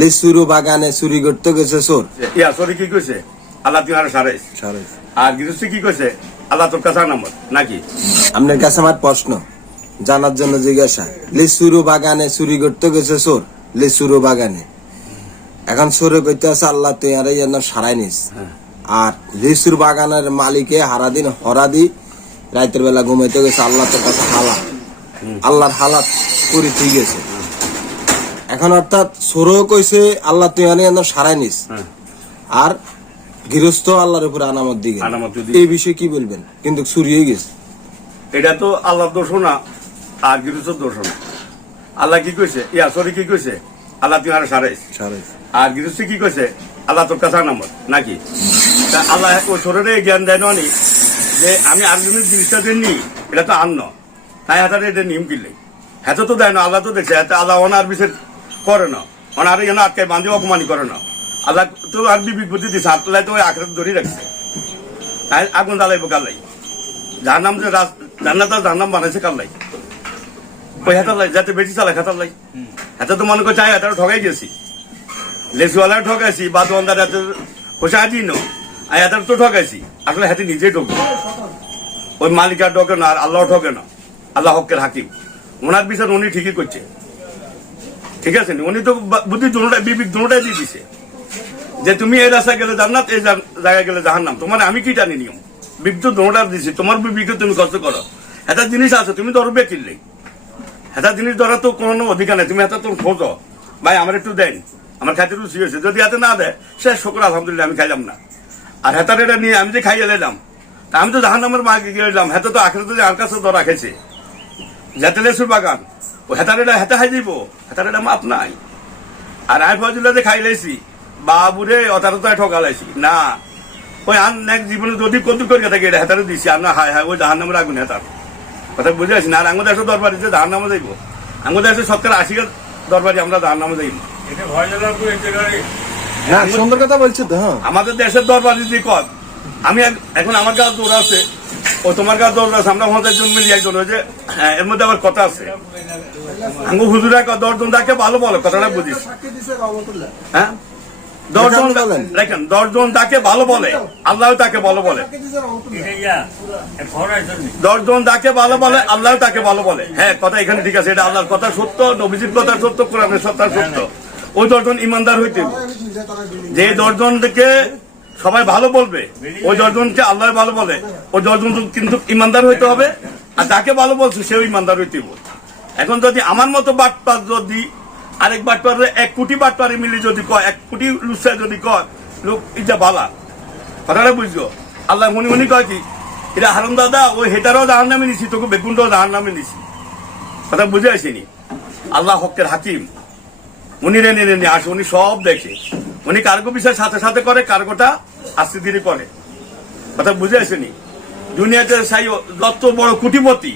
লিচুরু বাগানে চুরি করতে গেছে চোর ইয়া সরি কি কইছে? আল্লাহ তুই আর আর গৃহস্থী কি কইছে? আল্লাহ তোর কাছে নাম্বার নাকি? আপনার কাছে আমার প্রশ্ন জানার জন্য জিজ্ঞাসা। বাগানে চুরি করতে গেছে চোর লিচুরু বাগানে। এখন চোরে কইতে আছে আল্লাহ তুই আর যেন সারাই নিস। আর লিচুর বাগানের মালিকে হারাদিন হরাদি রাতের বেলা ঘুমাইতে গেছে আল্লাহ তোর কাছে হালা আল্লাহর হালাত পুরি ঠিক গেছে এখন অর্থাৎ চোরও কইছে আল্লাহ তুই আর যেন সারাই নিস। হ্যাঁ। আর গৃহস্থ আল্লাহর উপরে আনামত দিকে এই বিষয়ে কি বলবেন? কিন্তু চুরি হয়ে গেছে। এটা তো আল্লাহর দোষ না আর গৃহস্থর দোষ না। আল্লাহ কি কইছে? ইয়া সরি কি কইছে? আল্লাহ তুই আর সারাইস সারাই। আর গৃহস্থী কি কইছে? আল্লাহ তোর কাছে নাম্বার নাকি? তা আল্লাহ ওই শরীরে জ্ঞান দেয় নি যে আমি আরেকজনের জিনিসটা দেননি এটা তো আন্ন। তাই হাতারে এটা নিয়ম কিনলে। হ্যাঁ তো দেয় না আল্লাহ তো দেখছে আল্লাহ অনার বিষয় করে না অনার যেন আটকায় বান্ধে অপমানি করে না আল্লাহ তো আর বিবেক বুদ্ধি দিচ্ছে আল্লাহ তো ওই আখড়াতে ধরে রাখছে। তাই আগুন জ্বালাইবো কাল্লাই যার নাম যে জান্নাত যার নাম বানাইছে কাল্লাই ওই হাতার লাই যাতে বেশি চালায় হাতার লাই হাতে তো মনে করছে হাতার ঠগাই গেছি লেসওয়ালা ঠকাইছি বা দোকানদার হাতে পয়সা আছি ন। আর হাতার তো ঠকাইছি। আসলে হাতে নিজেই ঠকবো। ওই মালিক আর ঠকে না আর আল্লাহ ঠকে না। আল্লাহ হকের হাকিম। ওনার বিচার উনি ঠিকই করছে। ঠিক আছে উনি তো বুদ্ধি দুটাই বিবেক দুটাই দিয়ে দিছে। যে তুমি এই রাস্তায় গেলে জান্নাত, এই জায়গায় গেলে জাহান্নাম। তোমার আমি কি জানি নিয়ম? বিবেক তো দুটার দিছি। তোমার বিবেকে তুমি কষ্ট করো। এটা জিনিস আছে, তুমি ধরবে কিনলে এটা জিনিস ধরা তো কোনো অধিকার নেই। তুমি হাতে তো খোঁজো। ভাই, আমার একটু দেন। আমার খাইতে রুচি হয়েছে। যদি হাতে না দেয় সে শুক্র, আলহামদুলিল্লাহ, আমি খাইলাম না। আর হেতার এটা নিয়ে আমি যে খাইয়ে এলাম তা আমি তো জাহান নামের মা গিয়ে এলাম হেতে তো আখড়ে তো আর কাছে ধরা খেয়েছে। যাতে লেসুর বাগান। ও হেতার এটা হেতে খাই দিব। হেতার এটা মাপ নাই। আর আমি ফজলে যে খাই লাইছি বাবুরে অতারতায় ঠকালাইছি না ওই আন এক জীবনে যদি কত করে থাকে এটা হেতারে দিছি। আর না হায় হায় ওই জাহান নামের আগুন হেতার। কথা বুঝে আসি না আর আঙ্গুল দেশের দরবারি যে ধান নামে যাইব। আঙ্গুল দেশের সত্তর আশি দরবারি আমরা ধান নামে যাইব না সুন্দর কথা বলছে তো হ্যাঁ। আমাদের দেশের দরবারি যদি কর আমি এখন আমার কাছে দৌড় আছে। ও তোমার কাছে আছে আমরা মিলিয়ে একজন যে হ্যাঁ, এর মধ্যে আবার কথা আছে। আঙ্গু হুজুরা দশজন তাকে ভালো বলো কথাটা বুঝিস। হ্যাঁ? দশজন দেখেন দশজন তাকে ভালো বলে। আল্লাহ তাকে ভালো বলে। দশজন তাকে ভালো বলে আল্লাহ তাকে ভালো বলে। হ্যাঁ কথা এখানে ঠিক আছে এটা আল্লাহর কথা সত্য নবীজির কথা সত্য কোরআনের সত্য। সত্য ওই দশজন ইমানদার হইতে। যে দশজনকে সবাই ভালো বলবে। ওই দশজনকে আল্লাহ ভালো বলে, ওই দশজন কিন্তু ইমানদার হইতে হবে, আর যাকে ভালো বলছে সেও ইমানদার হইতে এখন যদি আমার মতো বাটপার যদি আরেক বাটপার, এক কোটি বাটপারে মিলে যদি কয়, এক কোটি লুসায় যদি কয়, লোক ইটা বালা। কথাটা বুঝছ? আল্লাহ মনি মনি কয় কি এটা হারুন দাদা, ওই হেটারও জাহান নামে নিছি, তোকে বেগুনটাও জাহান নামে নিছি। কথা বুঝে আসেনি? আল্লাহ হকের হাকিম। উনি রে নিয়ে আসে, উনি সব দেখে। উনি কার্গো বিষয়ের সাথে সাথে করে কার্গোটা আস্তে ধীরে করে। কথা বুঝে আসেনি? দুনিয়াতে সাই যত বড় কুটিপতি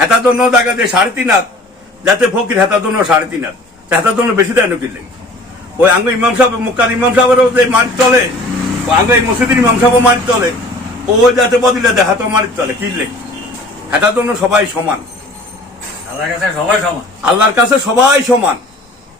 হেতার জন্য দেখা যায় সাড়ে তিন হাত যাতে ফকির হেতার জন্য সাড়ে তিন হাত। হেতার জন্য বেশি দেয় নকিলে ওই আঙ্গ ইমাম সাহেব মুক্কার ইমাম সাহেবেরও যে মাটি চলে ও আঙ্গ এই মসজিদের ইমাম সাহেবও মাটি চলে ও যাতে বদিলে দেয় হাতও মাটি চলে কিনলে? হেতার জন্য সবাই সমান। আল্লাহর কাছে সবাই সমান। আল্লাহর কাছে সবাই সমান।